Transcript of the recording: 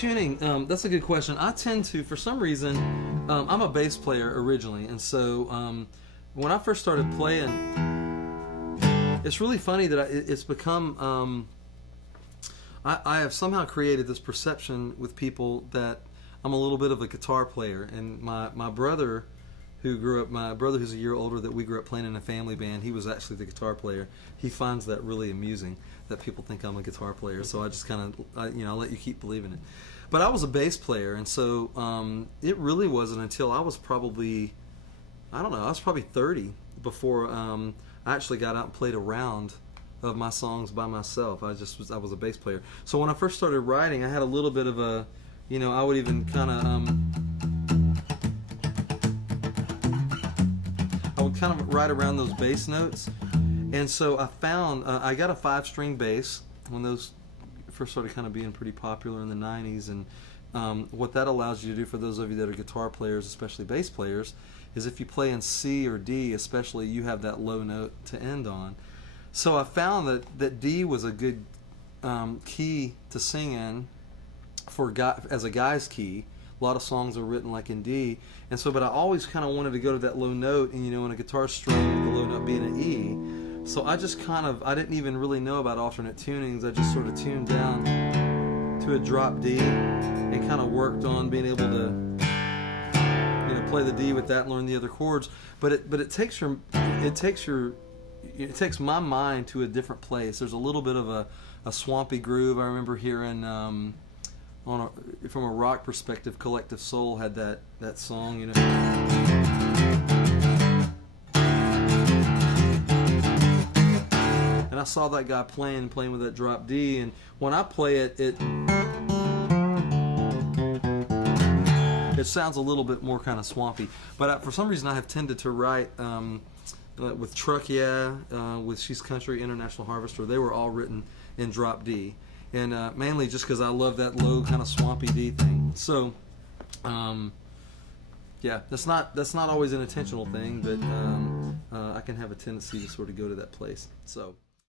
tuning, that's a good question. I tend to, for some reason, I'm a bass player originally, and so when I first started playing, it's really funny that it's become, I have somehow created this perception with people that I'm a little bit of a guitar player, and my brother, my brother who's a year older, that we grew up playing in a family band, he was actually the guitar player. He finds that really amusing that people think I'm a guitar player, so I just kind of, I'll let you keep believing it. But I was a bass player, and so it really wasn't until I was probably, I don't know, I was probably 30 before I actually got out and played a round of my songs by myself. I was a bass player. So when I first started writing, I had a little bit of a, I would even kind of write around those bass notes. And so I found, I got a 5-string bass when those first started kind of being pretty popular in the 90s. And what that allows you to do, for those of you that are guitar players, especially bass players, is if you play in C or D especially, you have that low note to end on. So I found that D was a good key to sing in as a guy's key. A lot of songs are written like in D, and so, but I always kind of wanted to go to that low note, and in a guitar string, the low note being an E. So I just I didn't even really know about alternate tunings. I just sort of tuned down to a drop D and kind of worked on being able to, play the D with that and learn the other chords. But it takes my mind to a different place. There's a little bit of a swampy groove. I remember hearing from a rock perspective, Collective Soul had that song, And I saw that guy playing with that drop D, and when I play it, it sounds a little bit more kind of swampy. But for some reason, I have tended to write with Truck Yeah, with She's Country, International Harvester. They were all written in drop D. And mainly just because I love that low kind of swampy D thing. So, yeah, that's not always an intentional thing, but I can have a tendency to sort of go to that place. So.